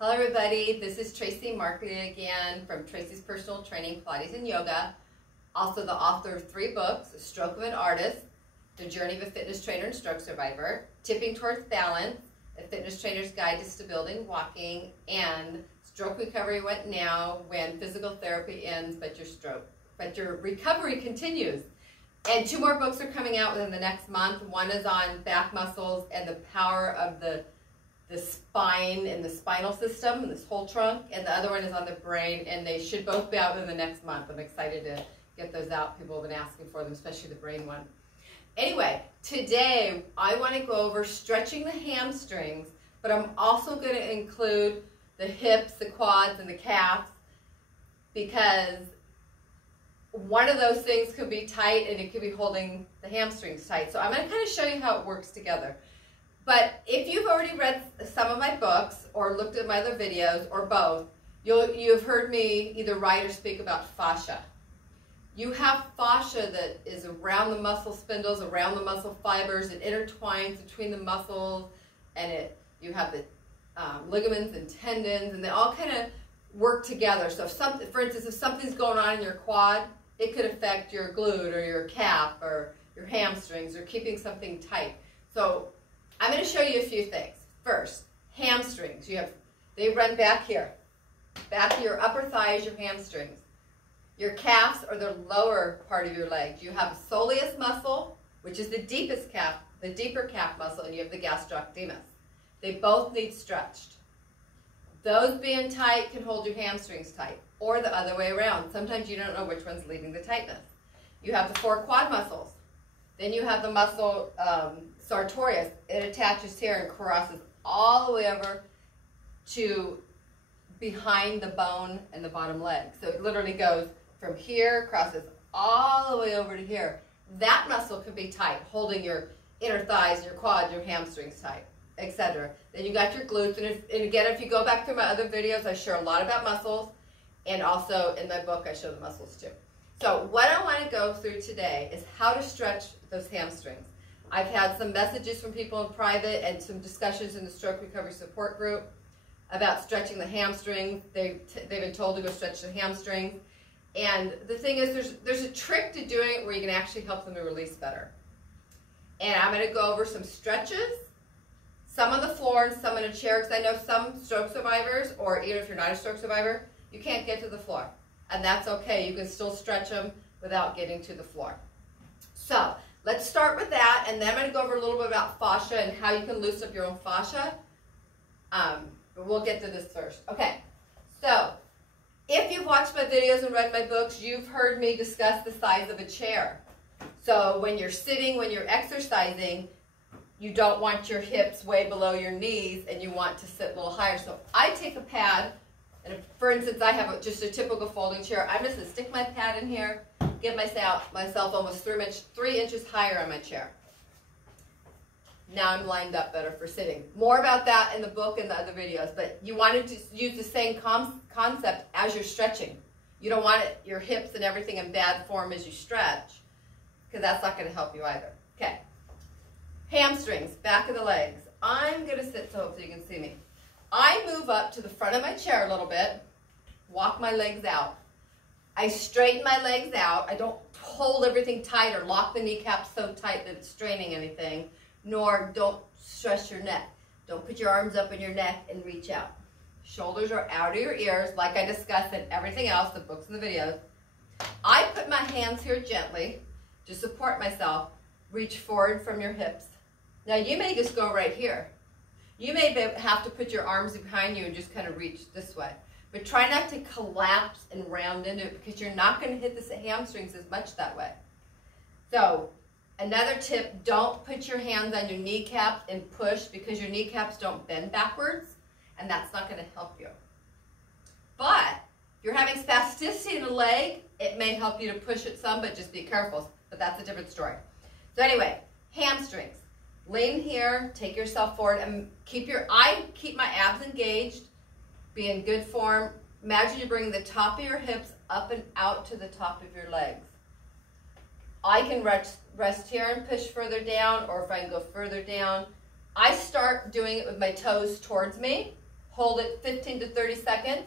Hello everybody, this is Tracy Markley again from Tracy's Personal Training, Pilates and Yoga. Also the author of 3 books, The Stroke of an Artist, The Journey of a Fitness Trainer and Stroke Survivor, Tipping Towards Balance, A Fitness Trainer's Guide to Stability and Walking, and Stroke Recovery What Now When Physical Therapy Ends but your recovery continues. And 2 more books are coming out within the next month. One is on back muscles and the power of the spine and the spinal system, and this whole trunk, and the other one is on the brain, and they should both be out in the next month. I'm excited to get those out. People have been asking for them, especially the brain one. Anyway, today I want to go over stretching the hamstrings, but I'm also going to include the hips, the quads, and the calves, because one of those things could be tight and it could be holding the hamstrings tight. So I'm going to kind of show you how it works together. But if you've already read some of my books or looked at my other videos or both, you've heard me either write or speak about fascia. You have fascia that is around the muscle spindles, around the muscle fibers. It intertwines between the muscles, and you have the ligaments and tendons, and they all kind of work together. So if for instance, if something's going on in your quad, it could affect your glute or your calf or your hamstrings or keeping something tight. So I'm going to show you a few things. First, hamstrings. They run back here. Back to your upper thighs, your hamstrings. Your calves are the lower part of your legs. You have the soleus muscle, which is the deepest calf, the deeper calf muscle, and you have the gastrocnemius. They both need stretched. Those being tight can hold your hamstrings tight, or the other way around. Sometimes you don't know which one's leading the tightness. You have the 4 quad muscles. Then you have the muscle sartorius. It attaches here and crosses all the way over to behind the bone and the bottom leg. So it literally goes from here, crosses all the way over to here. That muscle can be tight, holding your inner thighs, your quads, your hamstrings tight, etc. Then you got your glutes. And again, if you go back through my other videos, I share a lot about muscles. And also in my book, I show the muscles too. So what I want to go through today is how to stretch those hamstrings. I've had some messages from people in private and some discussions in the stroke recovery support group about stretching the hamstrings. They've been told to go stretch the hamstrings. And the thing is, there's a trick to doing it where you can actually help them to release better. And I'm going to go over some stretches, some on the floor and some in a chair, because I know some stroke survivors, or even if you're not a stroke survivor, you can't get to the floor. And that's okay. You can still stretch them without getting to the floor. So let's start with that, and then I'm going to go over a little bit about fascia and how you can loosen up your own fascia. But we'll get to this first. Okay, so if you've watched my videos and read my books, you've heard me discuss the size of a chair. So when you're sitting, when you're exercising, you don't want your hips way below your knees, and you want to sit a little higher. So I take a pad, and if, for instance, I have just a typical folding chair. I'm just going to stick my pad in here, give myself almost 3 inches higher on my chair. Now I'm lined up better for sitting. More about that in the book and the other videos, but you want to use the same concept as you're stretching. You don't want your hips and everything in bad form as you stretch, because that's not going to help you either. Okay. Hamstrings, back of the legs. I'm going to sit so hopefully you can see me. I move up to the front of my chair a little bit, walk my legs out. I straighten my legs out. I don't hold everything tight or lock the kneecaps so tight that it's straining anything, nor don't stress your neck. Don't put your arms up in your neck and reach out. Shoulders are out of your ears, like I discussed in everything else, the books and the videos. I put my hands here gently to support myself. Reach forward from your hips. Now you may just go right here. You may have to put your arms behind you and just kind of reach this way. But try not to collapse and round into it, because you're not going to hit the hamstrings as much that way. So another tip, don't put your hands on your kneecaps and push, because your kneecaps don't bend backwards, and that's not going to help you. But if you're having spasticity in the leg, it may help you to push it some, but just be careful. But that's a different story. So anyway, hamstrings. Lean here, take yourself forward, and keep my abs engaged. Be in good form. Imagine you're bringing the top of your hips up and out to the top of your legs. I can rest here and push further down, or if I can go further down, I start doing it with my toes towards me, hold it 15 to 30 seconds.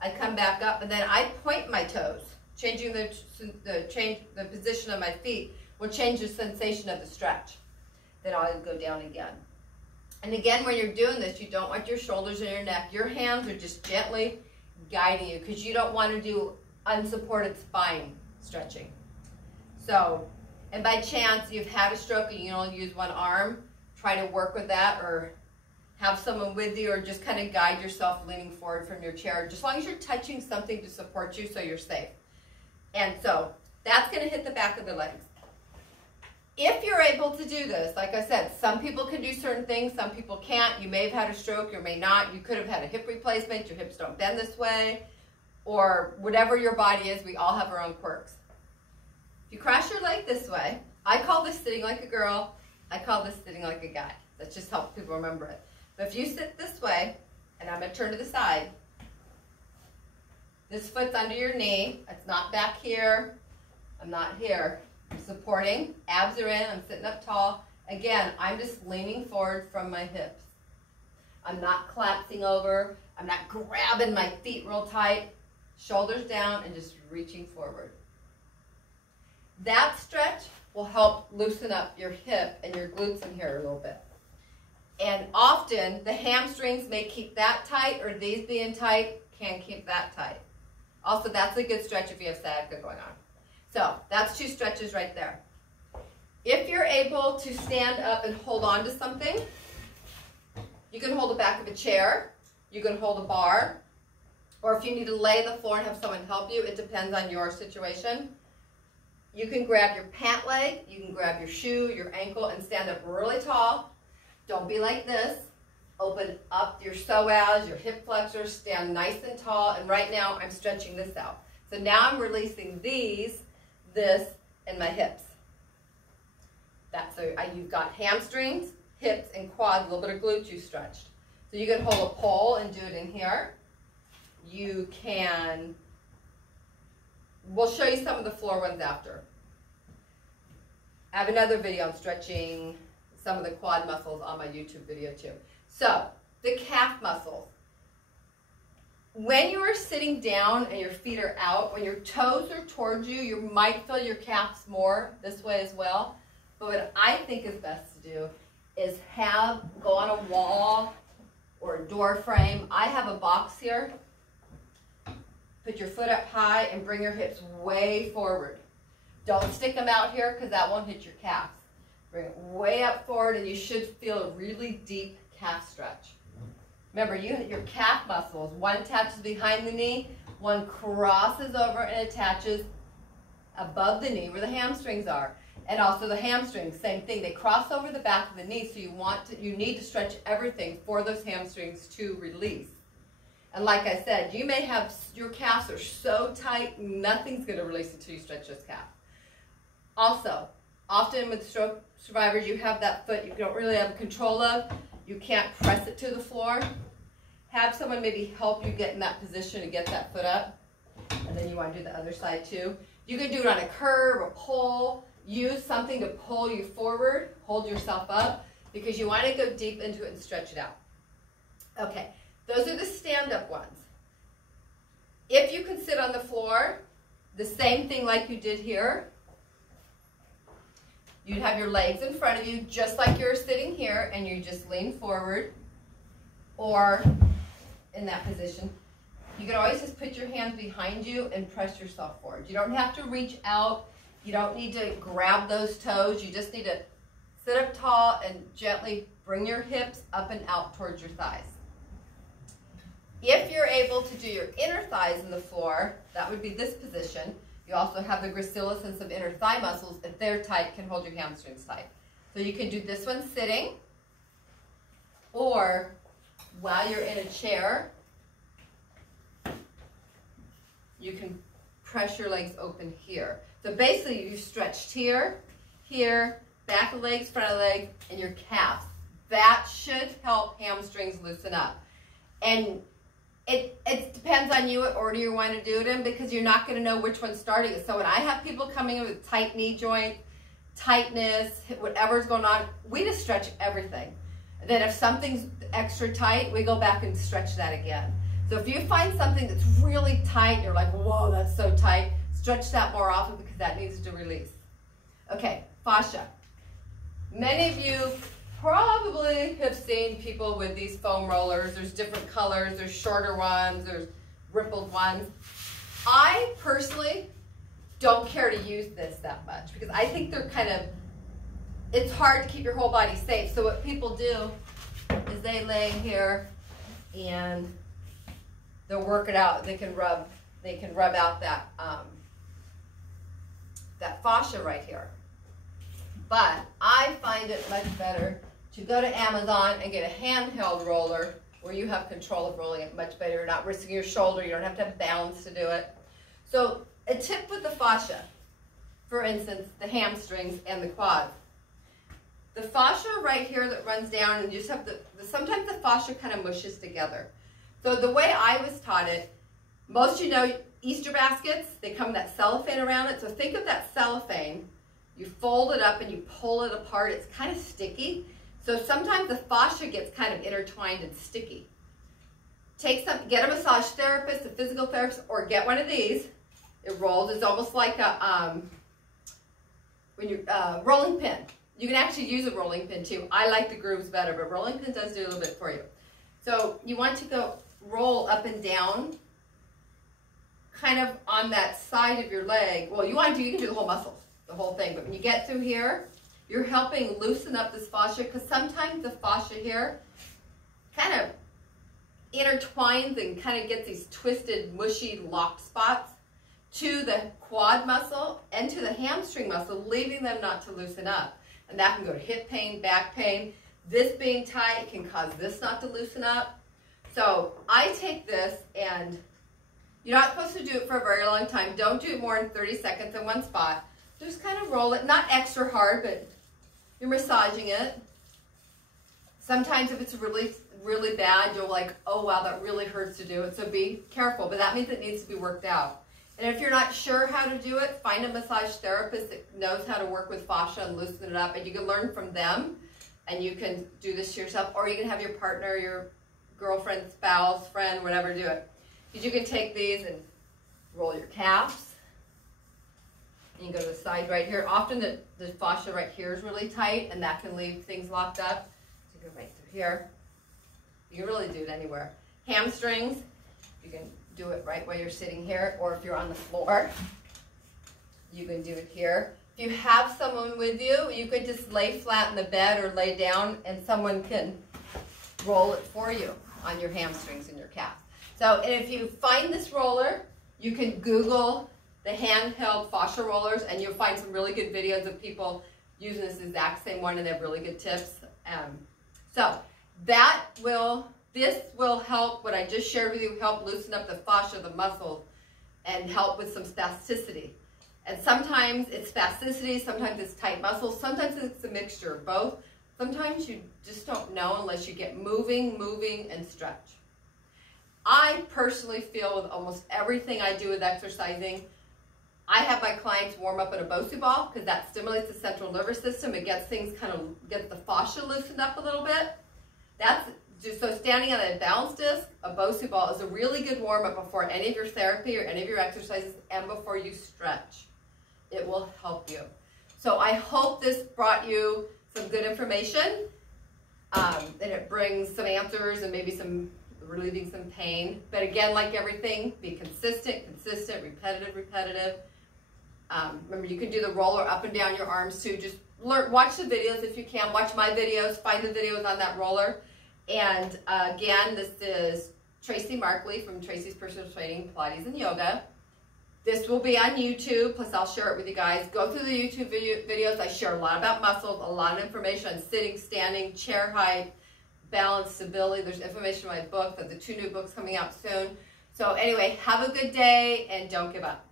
I come back up, and then I point my toes. Changing the position of my feet will change the sensation of the stretch. Then I'll go down again. And again, when you're doing this, you don't want your shoulders and your neck. Your hands are just gently guiding you because you don't want to do unsupported spine stretching. So, and by chance you've had a stroke and you only use one arm, try to work with that, or have someone with you, or just kind of guide yourself leaning forward from your chair, just as long as you're touching something to support you so you're safe. And so that's going to hit the back of the legs. If you're able to do this, like I said, some people can do certain things, some people can't. You may have had a stroke, you may not. You could have had a hip replacement, your hips don't bend this way, or whatever your body is, we all have our own quirks. If you cross your leg this way, I call this sitting like a girl, I call this sitting like a guy. That just helps people remember it. But if you sit this way, and I'm going to turn to the side, this foot's under your knee, it's not back here, I'm not here. I'm supporting, abs are in, I'm sitting up tall. Again, I'm just leaning forward from my hips. I'm not collapsing over, I'm not grabbing my feet real tight, shoulders down and just reaching forward. That stretch will help loosen up your hip and your glutes in here a little bit. And often the hamstrings may keep that tight, or these being tight can keep that tight. Also, that's a good stretch if you have sciatica going on. So that's two stretches right there. If you're able to stand up and hold on to something, you can hold the back of a chair, you can hold a bar, or if you need to lay on the floor and have someone help you, it depends on your situation. You can grab your pant leg, you can grab your shoe, your ankle, and stand up really tall. Don't be like this. Open up your psoas, your hip flexors, stand nice and tall, and right now I'm stretching this out. So now I'm releasing these, this, and my hips. You've got hamstrings, hips, and quads, a little bit of glutes you stretched. So you can hold a pole and do it in here. You can, we'll show you some of the floor ones after. I have another video on stretching some of the quad muscles on my YouTube video too. So, the calf muscles. When you are sitting down and your feet are out, when your toes are towards you, you might feel your calves more this way as well. But what I think is best to do is go on a wall or a door frame. I have a box here. Put your foot up high and bring your hips way forward. Don't stick them out here because that won't hit your calves. Bring it way up forward and you should feel a really deep calf stretch. Remember, your calf muscles, one attaches behind the knee, one crosses over and attaches above the knee where the hamstrings are. And also the hamstrings, same thing. They cross over the back of the knee, so you need to stretch everything for those hamstrings to release. And like I said, you may have, your calves are so tight, nothing's going to release until you stretch those calves. Also, often with stroke survivors, you have that foot you don't really have control of. You can't press it to the floor. Have someone maybe help you get in that position to get that foot up. And then you want to do the other side too. You can do it on a curb, a pole. Use something to pull you forward. Hold yourself up because you want to go deep into it and stretch it out. Okay, those are the stand-up ones. If you can sit on the floor, the same thing like you did here. You'd have your legs in front of you just like you're sitting here, and you just lean forward, or in that position. You can always just put your hands behind you and press yourself forward. You don't have to reach out. You don't need to grab those toes. You just need to sit up tall and gently bring your hips up and out towards your thighs. If you're able to do your inner thighs in the floor, that would be this position. You also have the gracilis and some inner thigh muscles. If they're tight, can hold your hamstrings tight. So you can do this one sitting, or while you're in a chair, you can press your legs open here. So basically you stretched here, here, back of legs, front of legs, and your calves. That should help hamstrings loosen up. And it depends on you what order you want to do it in, because you're not going to know which one's starting. So when I have people coming in with tight knee joint, tightness, whatever's going on, we just stretch everything. And then if something's extra tight, we go back and stretch that again. So if you find something that's really tight, you're like, whoa, that's so tight, stretch that more often because that needs to release. Okay, fascia. Many of you probably have seen people with these foam rollers. There's different colors, there's shorter ones, there's rippled ones. I personally don't care to use this that much because I think they're kind of, it's hard to keep your whole body safe. So what people do is they lay here and they'll work it out. They can rub out that that fascia right here. But I find it much better to go to Amazon and get a handheld roller where you have control of rolling it much better. You're not risking your shoulder. You don't have to have balance to do it. So a tip with the fascia, for instance, the hamstrings and the quads. The fascia right here that runs down, and you just have sometimes the fascia kind of mushes together. So the way I was taught it, most Easter baskets, they come with that cellophane around it. So think of that cellophane. You fold it up and you pull it apart. It's kind of sticky. So sometimes the fascia gets kind of intertwined and sticky. Get a massage therapist, a physical therapist, or get one of these. It rolls. It's almost like a rolling pin. You can actually use a rolling pin too. I like the grooves better, but rolling pin does do a little bit for you. So you want to go roll up and down, kind of on that side of your leg. Well, you can do the whole muscle, the whole thing. But when you get through here, you're helping loosen up this fascia because sometimes the fascia here kind of intertwines and kind of gets these twisted, mushy, locked spots to the quad muscle and to the hamstring muscle, leaving them not to loosen up. And that can go to hip pain, back pain. This being tight can cause this not to loosen up. So I take this, and you're not supposed to do it for a very long time. Don't do it more than 30 seconds in one spot. Just kind of roll it, not extra hard, but you're massaging it. Sometimes if it's really, really bad, you'll like, oh wow, that really hurts to do it. So be careful, but that means it needs to be worked out. And if you're not sure how to do it, find a massage therapist that knows how to work with fascia and loosen it up, and you can learn from them, and you can do this to yourself, or you can have your partner, your girlfriend, spouse, friend, whatever, do it. Because you can take these and roll your calves. And you go to the side right here. Often the fascia right here is really tight, and that can leave things locked up. So you go right through here. You can really do it anywhere. Hamstrings, you can do it right while you're sitting here, or if you're on the floor, you can do it here. If you have someone with you, you could just lay flat in the bed or lay down, and someone can roll it for you on your hamstrings and your calves. So, and if you find this roller, you can Google the handheld fascia rollers, and you'll find some really good videos of people using this exact same one, and they have really good tips. So this will help, what I just shared with you, help loosen up the fascia, the muscles, and help with some spasticity. And sometimes it's spasticity, sometimes it's tight muscles, sometimes it's a mixture of both. Sometimes you just don't know unless you get moving, and stretch. I personally feel with almost everything I do with exercising, I have my clients warm up in a Bosu ball because that stimulates the central nervous system. It gets things gets the fascia loosened up a little bit. So standing on a balance disc, a Bosu ball is a really good warm up before any of your therapy or any of your exercises and before you stretch. It will help you. So I hope this brought you some good information, and it brings some answers and maybe relieving some pain. But again, like everything, be consistent, repetitive. Remember, you can do the roller up and down your arms too. Just watch the videos if you can. Watch my videos. Find the videos on that roller. And again, this is Tracy Markley from Tracy's Personal Training, Pilates and Yoga. This will be on YouTube, plus I'll share it with you guys. Go through the YouTube videos. I share a lot about muscles, a lot of information on sitting, standing, chair height, balance, stability. There's information in my book. There's the 2 new books coming out soon. So anyway, have a good day and don't give up.